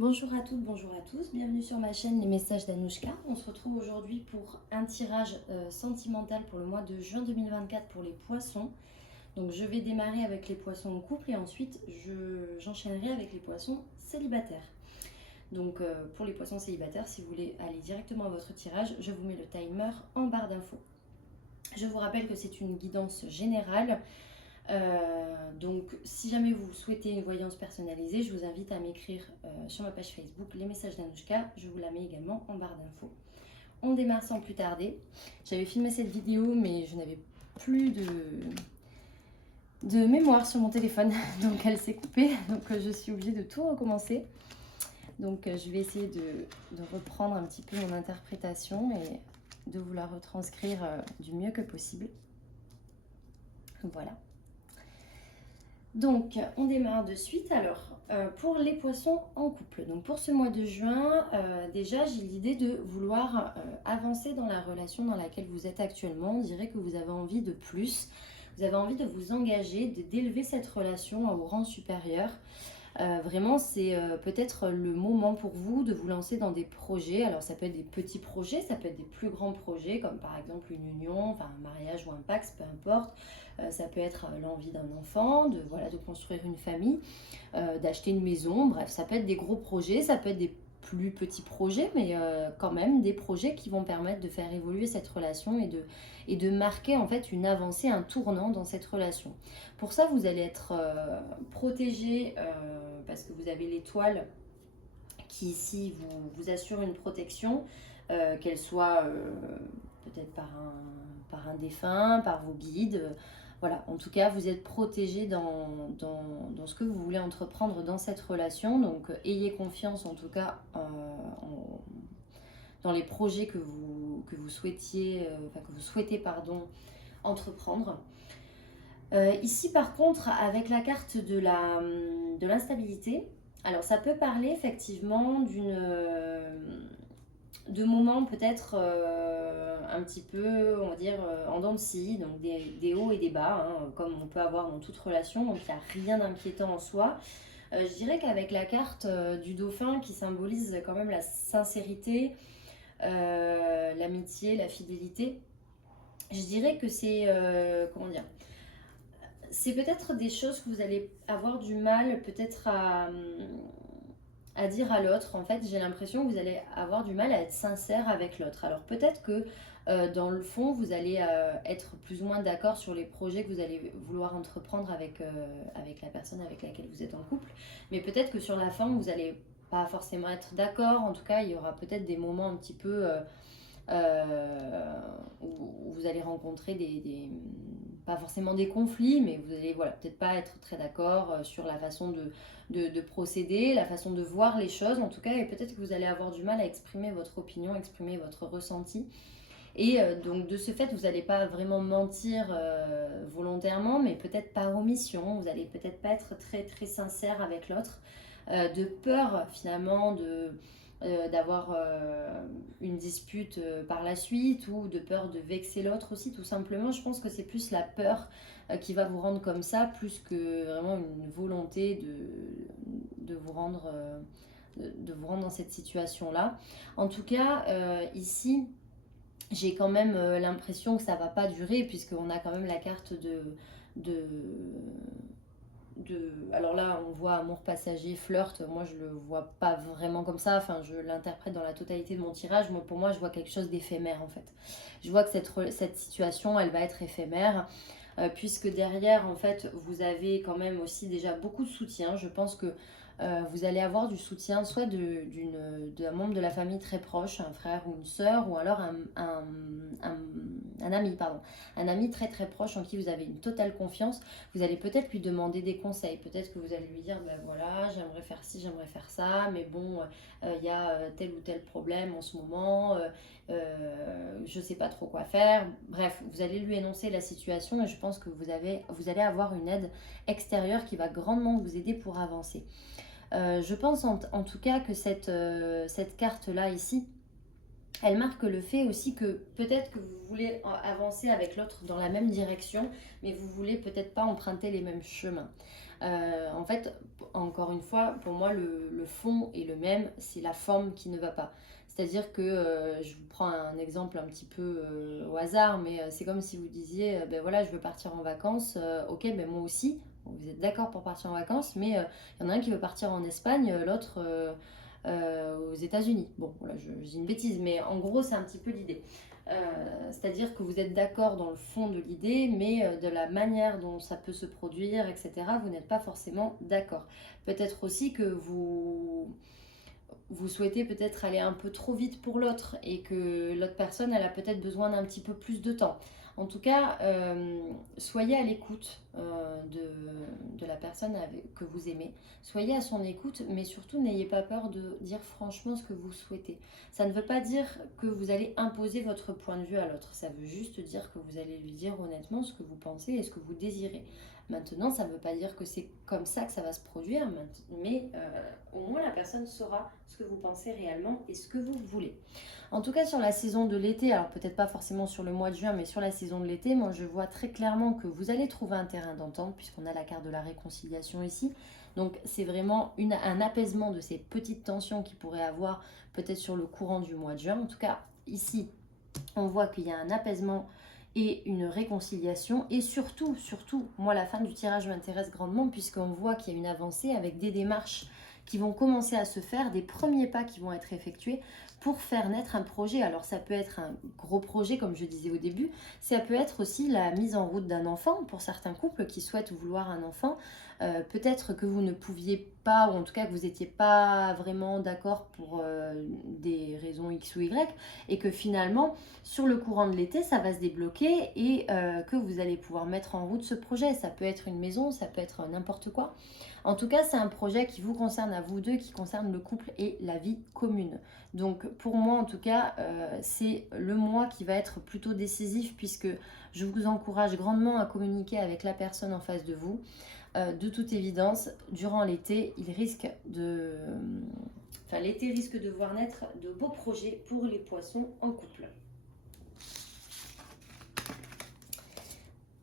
Bonjour à toutes, bonjour à tous, bienvenue sur ma chaîne Les Messages d'Anouchka. On se retrouve aujourd'hui pour un tirage sentimental pour le mois de juin 2024 pour les poissons. Donc je vais démarrer avec les poissons en couple et ensuite j'enchaînerai avec les poissons célibataires. Donc pour les poissons célibataires, si vous voulez aller directement à votre tirage, je vous mets le timer en barre d'infos. Je vous rappelle que c'est une guidance générale. Donc, si jamais vous souhaitez une voyance personnalisée, je vous invite à m'écrire sur ma page Facebook Les Messages d'Anouchka. Je vous la mets également en barre d'infos. On démarre sans plus tarder. J'avais filmé cette vidéo, mais je n'avais plus de mémoire sur mon téléphone, donc elle s'est coupée. Donc, je suis obligée de tout recommencer. Donc, je vais essayer de reprendre un petit peu mon interprétation et de vous la retranscrire du mieux que possible. Voilà. Donc, on démarre de suite. Alors, pour les poissons en couple, donc pour ce mois de juin, déjà j'ai l'idée de vouloir avancer dans la relation dans laquelle vous êtes actuellement. On dirait que vous avez envie de plus, vous avez envie de vous engager, d'élever cette relation au rang supérieur. Vraiment, c'est peut-être le moment pour vous de vous lancer dans des projets. Alors, ça peut être des petits projets, ça peut être des plus grands projets, comme par exemple une union, enfin un mariage ou un Pacs, peu importe. Ça peut être l'envie d'un enfant, de construire une famille, d'acheter une maison. Bref, ça peut être des gros projets, ça peut être des plus petits projets, mais quand même des projets qui vont permettre de faire évoluer cette relation et de marquer en fait une avancée, un tournant dans cette relation. Pour ça, vous allez être protégé parce que vous avez l'étoile qui ici vous assure une protection, qu'elle soit peut-être par un défunt, par vos guides. Voilà, en tout cas, vous êtes protégé dans ce que vous voulez entreprendre dans cette relation. Donc, ayez confiance en tout cas dans les projets que vous souhaitiez, que vous souhaitez entreprendre. Ici, par contre, avec la carte de l'instabilité, alors ça peut parler effectivement de moments peut-être un petit peu, on va dire, en dents de scie, donc des hauts et des bas, hein, comme on peut avoir dans toute relation, donc il n'y a rien d'inquiétant en soi. Je dirais qu'avec la carte du dauphin qui symbolise quand même la sincérité, l'amitié, la fidélité, je dirais que c'est, comment dire, c'est peut-être des choses que vous allez avoir du mal peut-être à dire à l'autre. En fait, j'ai l'impression que vous allez avoir du mal à être sincère avec l'autre. Alors peut-être que dans le fond, vous allez être plus ou moins d'accord sur les projets que vous allez vouloir entreprendre avec la personne avec laquelle vous êtes en couple. Mais peut-être que sur la fin, vous n'allez pas forcément être d'accord. En tout cas, il y aura peut-être des moments un petit peu où vous allez rencontrer pas forcément des conflits, mais vous allez peut-être pas être très d'accord sur la façon de procéder, la façon de voir les choses en tout cas, et peut-être que vous allez avoir du mal à exprimer votre opinion, exprimer votre ressenti. Et donc de ce fait, vous n'allez pas vraiment mentir volontairement, mais peut-être par omission, vous n'allez peut-être pas être très très sincère avec l'autre, de peur finalement d'avoir une dispute par la suite ou de peur de vexer l'autre aussi tout simplement. Je pense que c'est plus la peur qui va vous rendre comme ça plus que vraiment une volonté de vous rendre, de vous rendre dans cette situation là. En tout cas ici j'ai quand même l'impression que ça va pas durer puisqu'on a quand même la carte de, alors là on voit amour passager, flirt. Moi je le vois pas vraiment comme ça, enfin je l'interprète dans la totalité de mon tirage. Pour moi je vois quelque chose d'éphémère en fait. Je vois que cette situation elle va être éphémère, puisque derrière en fait vous avez quand même aussi déjà beaucoup de soutien. Je pense que vous allez avoir du soutien soit d'un membre de la famille très proche, un frère ou une sœur, ou alors un ami, pardon, un ami très très proche en qui vous avez une totale confiance. Vous allez peut-être lui demander des conseils, peut-être que vous allez lui dire, ben voilà, j'aimerais faire ci, j'aimerais faire ça, mais bon, il y a tel ou tel problème en ce moment, je sais pas trop quoi faire. Bref, vous allez lui énoncer la situation et je pense que vous allez avoir une aide extérieure qui va grandement vous aider pour avancer. Je pense en tout cas que cette carte-là ici, Elle marque le fait aussi que peut-être que vous voulez avancer avec l'autre dans la même direction, mais vous voulez peut-être pas emprunter les mêmes chemins. En fait, encore une fois, pour moi, le fond est le même, c'est la forme qui ne va pas. C'est-à-dire que, je vous prends un exemple un petit peu au hasard, mais c'est comme si vous disiez, ben voilà, je veux partir en vacances, ok, ben moi aussi, vous êtes d'accord pour partir en vacances, mais il y en a un qui veut partir en Espagne, l'autre aux États-Unis. Bon, voilà, je dis une bêtise, mais en gros, c'est un petit peu l'idée. C'est-à-dire que vous êtes d'accord dans le fond de l'idée, mais de la manière dont ça peut se produire, etc., vous n'êtes pas forcément d'accord. Peut-être aussi que vous souhaitez peut-être aller un peu trop vite pour l'autre et que l'autre personne, elle a peut-être besoin d'un petit peu plus de temps. En tout cas, soyez à l'écoute de la personne que vous aimez. Soyez à son écoute, mais surtout n'ayez pas peur de dire franchement ce que vous souhaitez. Ça ne veut pas dire que vous allez imposer votre point de vue à l'autre. Ça veut juste dire que vous allez lui dire honnêtement ce que vous pensez et ce que vous désirez. Maintenant, ça ne veut pas dire que c'est comme ça que ça va se produire, mais au moins la personne saura ce que vous pensez réellement et ce que vous voulez. En tout cas, sur la saison de l'été, alors peut-être pas forcément sur le mois de juin, mais sur la saison de l'été, moi je vois très clairement que vous allez trouver un terrain d'entente, puisqu'on a la carte de la réconciliation ici. Donc c'est vraiment un apaisement de ces petites tensions qu'il pourrait avoir peut-être sur le courant du mois de juin. En tout cas, ici, on voit qu'il y a un apaisement et une réconciliation. Et surtout, moi la fin du tirage m'intéresse grandement, puisqu'on voit qu'il y a une avancée avec des démarches qui vont commencer à se faire, des premiers pas qui vont être effectués pour faire naître un projet. Alors ça peut être un gros projet comme je disais au début, ça peut être aussi la mise en route d'un enfant pour certains couples qui souhaitent vouloir un enfant. Peut-être que vous ne pouviez pas, ou en tout cas que vous n'étiez pas vraiment d'accord pour des raisons X ou Y, et que finalement sur le courant de l'été ça va se débloquer et que vous allez pouvoir mettre en route ce projet. Ça peut être une maison, ça peut être n'importe quoi. En tout cas, c'est un projet qui vous concerne à vous deux, qui concerne le couple et la vie commune. Donc pour moi, en tout cas, c'est le mois qui va être plutôt décisif, puisque je vous encourage grandement à communiquer avec la personne en face de vous. De toute évidence, durant l'été, l'été risque de voir naître de beaux projets pour les poissons en couple.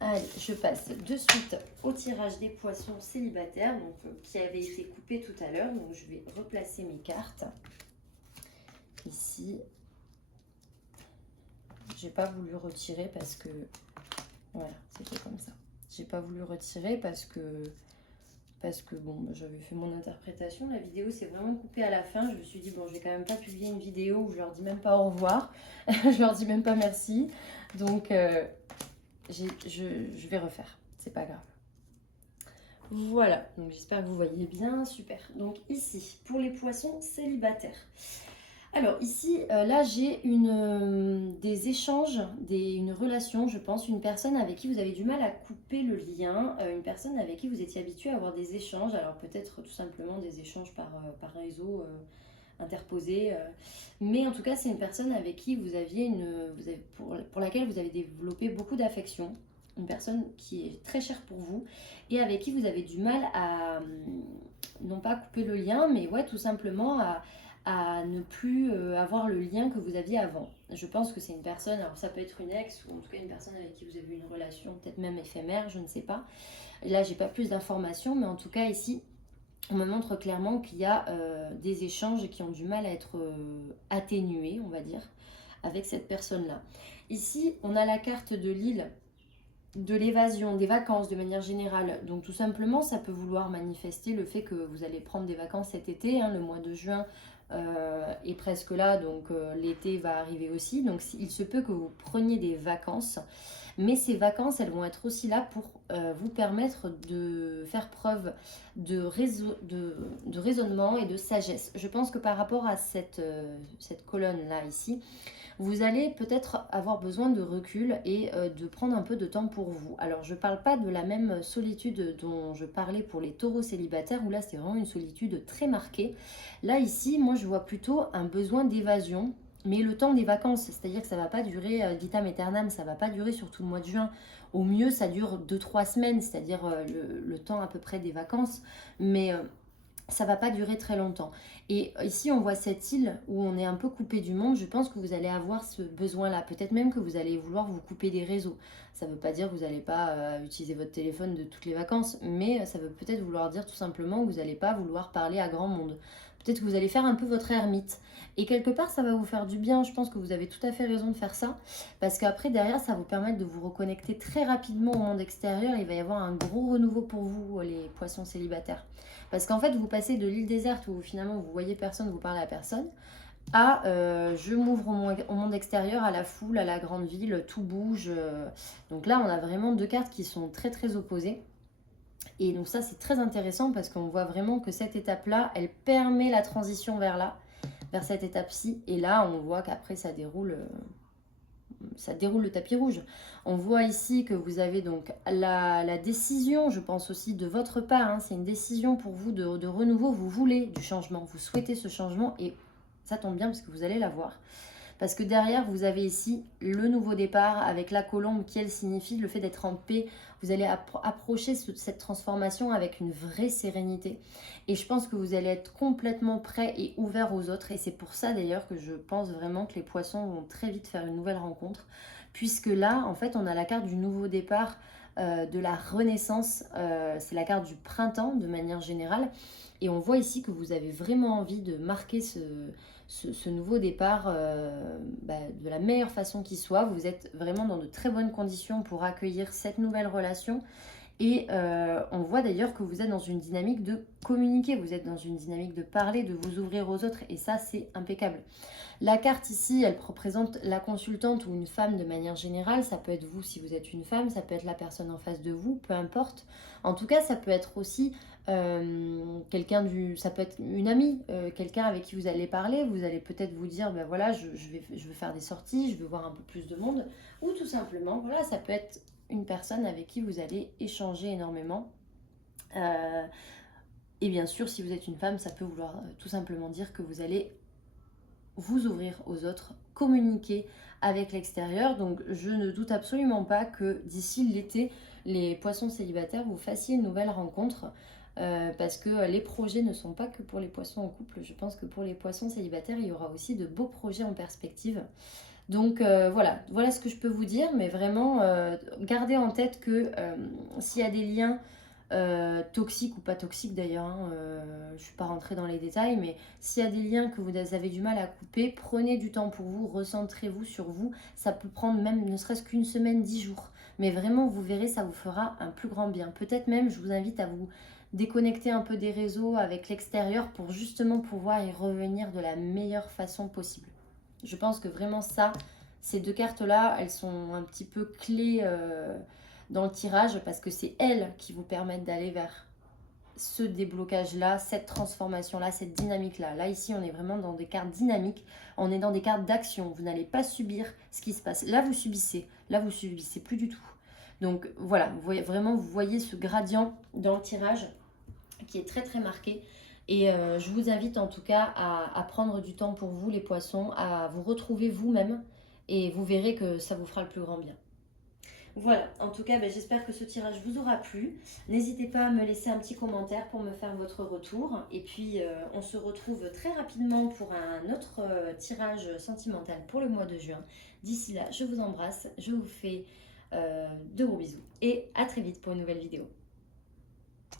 Allez, je passe de suite au tirage des poissons célibataires, donc, qui avait été coupé tout à l'heure. Donc je vais replacer mes cartes ici. J'ai pas voulu retirer parce que voilà, c'était comme ça. J'ai pas voulu retirer parce que bon, j'avais fait mon interprétation. La vidéo s'est vraiment coupée à la fin. Je me suis dit bon, je vais quand même pas publier une vidéo où je leur dis même pas au revoir, je leur dis même pas merci. Donc je vais refaire, c'est pas grave. Voilà, donc j'espère que vous voyez bien, super. Donc ici, pour les poissons célibataires. Alors ici, là j'ai des échanges, une relation, je pense, une personne avec qui vous avez du mal à couper le lien, une personne avec qui vous étiez habitué à avoir des échanges, alors peut-être tout simplement des échanges par réseau interposé, mais en tout cas c'est une personne avec qui pour laquelle vous avez développé beaucoup d'affection, une personne qui est très chère pour vous et avec qui vous avez du mal à, non pas couper le lien, mais ouais, tout simplement à ne plus avoir le lien que vous aviez avant. Je pense que c'est une personne, alors ça peut être une ex ou en tout cas une personne avec qui vous avez une relation peut-être même éphémère, je ne sais pas. Là j'ai pas plus d'informations, mais en tout cas ici on me montre clairement qu'il y a des échanges qui ont du mal à être atténués, on va dire, avec cette personne-là. Ici on a la carte de l'île, de l'évasion, des vacances de manière générale. Donc tout simplement, ça peut vouloir manifester le fait que vous allez prendre des vacances cet été, hein, le mois de juin est presque là, donc l'été va arriver aussi. Donc il se peut que vous preniez des vacances, mais ces vacances, elles vont être aussi là pour vous permettre de faire preuve de raisonnement et de sagesse. Je pense que par rapport à cette colonne-là ici, vous allez peut-être avoir besoin de recul et de prendre un peu de temps pour vous. Alors je ne parle pas de la même solitude dont je parlais pour les taureaux célibataires, où là c'est vraiment une solitude très marquée. Là ici, moi je vois plutôt un besoin d'évasion, mais le temps des vacances, c'est-à-dire que ça ne va pas durer vitam aeternam, ça ne va pas durer sur tout le mois de juin. Au mieux ça dure 2-3 semaines, c'est-à-dire le temps à peu près des vacances, mais ça va pas durer très longtemps. Et ici, on voit cette île où on est un peu coupé du monde. Je pense que vous allez avoir ce besoin-là. Peut-être même que vous allez vouloir vous couper des réseaux. Ça ne veut pas dire que vous n'allez pas utiliser votre téléphone de toutes les vacances, mais ça veut peut-être vouloir dire tout simplement que vous n'allez pas vouloir parler à grand monde. Peut-être que vous allez faire un peu votre ermite. Et quelque part, ça va vous faire du bien. Je pense que vous avez tout à fait raison de faire ça. Parce qu'après, derrière, ça va vous permettre de vous reconnecter très rapidement au monde extérieur. Il va y avoir un gros renouveau pour vous, les poissons célibataires. Parce qu'en fait, vous passez de l'île déserte où finalement vous voyez personne, vous parlez à personne, à je m'ouvre au monde extérieur, à la foule, à la grande ville, tout bouge. Donc là, on a vraiment deux cartes qui sont très très opposées. Et donc ça, c'est très intéressant parce qu'on voit vraiment que cette étape-là, elle permet la transition vers là, vers cette étape-ci. Et là, on voit qu'après, ça déroule le tapis rouge. On voit ici que vous avez donc la décision, je pense aussi de votre part, hein, c'est une décision pour vous de renouveau, vous voulez du changement, vous souhaitez ce changement et ça tombe bien parce que vous allez l'avoir. Parce que derrière, vous avez ici le nouveau départ avec la colombe qui, elle, signifie le fait d'être en paix. Vous allez approcher cette transformation avec une vraie sérénité. Et je pense que vous allez être complètement prêt et ouvert aux autres. Et c'est pour ça d'ailleurs que je pense vraiment que les poissons vont très vite faire une nouvelle rencontre. Puisque là, en fait, on a la carte du nouveau départ, de la renaissance. C'est la carte du printemps de manière générale. Et on voit ici que vous avez vraiment envie de marquer ce nouveau départ de la meilleure façon qui soit. Vous êtes vraiment dans de très bonnes conditions pour accueillir cette nouvelle relation. Et on voit d'ailleurs que vous êtes dans une dynamique de communiquer, vous êtes dans une dynamique de parler, de vous ouvrir aux autres. Et ça, c'est impeccable. La carte ici, elle représente la consultante ou une femme de manière générale. Ça peut être vous si vous êtes une femme, ça peut être la personne en face de vous, peu importe. En tout cas, ça peut être aussi ça peut être une amie, quelqu'un avec qui vous allez parler. Vous allez peut-être vous dire, ben voilà, je veux faire des sorties, je veux voir un peu plus de monde. Ou tout simplement, voilà, ça peut être une personne avec qui vous allez échanger énormément. Et bien sûr, si vous êtes une femme, ça peut vouloir tout simplement dire que vous allez vous ouvrir aux autres, communiquer avec l'extérieur. Donc je ne doute absolument pas que d'ici l'été, les poissons célibataires vous fassiez une nouvelle rencontre. Parce que les projets ne sont pas que pour les poissons en couple. Je pense que pour les poissons célibataires, il y aura aussi de beaux projets en perspective. Donc voilà ce que je peux vous dire, mais vraiment gardez en tête que s'il y a des liens toxiques ou pas toxiques d'ailleurs, hein, je ne suis pas rentrée dans les détails, mais s'il y a des liens que vous avez du mal à couper, prenez du temps pour vous, recentrez-vous sur vous. Ça peut prendre même ne serait-ce qu'une semaine, 10 jours. Mais vraiment, vous verrez, ça vous fera un plus grand bien. Peut-être même, je vous invite à vous déconnecter un peu des réseaux avec l'extérieur pour justement pouvoir y revenir de la meilleure façon possible. Je pense que vraiment ça, ces deux cartes-là, elles sont un petit peu clés dans le tirage parce que c'est elles qui vous permettent d'aller vers ce déblocage-là, cette transformation-là, cette dynamique-là. Là, ici, on est vraiment dans des cartes dynamiques, on est dans des cartes d'action. Vous n'allez pas subir ce qui se passe. Là, vous subissez plus du tout. Donc voilà, vous voyez ce gradient dans le tirage qui est très très marqué. Et je vous invite en tout cas à prendre du temps pour vous les poissons, à vous retrouver vous-même et vous verrez que ça vous fera le plus grand bien. Voilà, en tout cas, j'espère que ce tirage vous aura plu. N'hésitez pas à me laisser un petit commentaire pour me faire votre retour. Et puis, on se retrouve très rapidement pour un autre tirage sentimental pour le mois de juin. D'ici là, je vous embrasse, je vous fais de gros bisous et à très vite pour une nouvelle vidéo.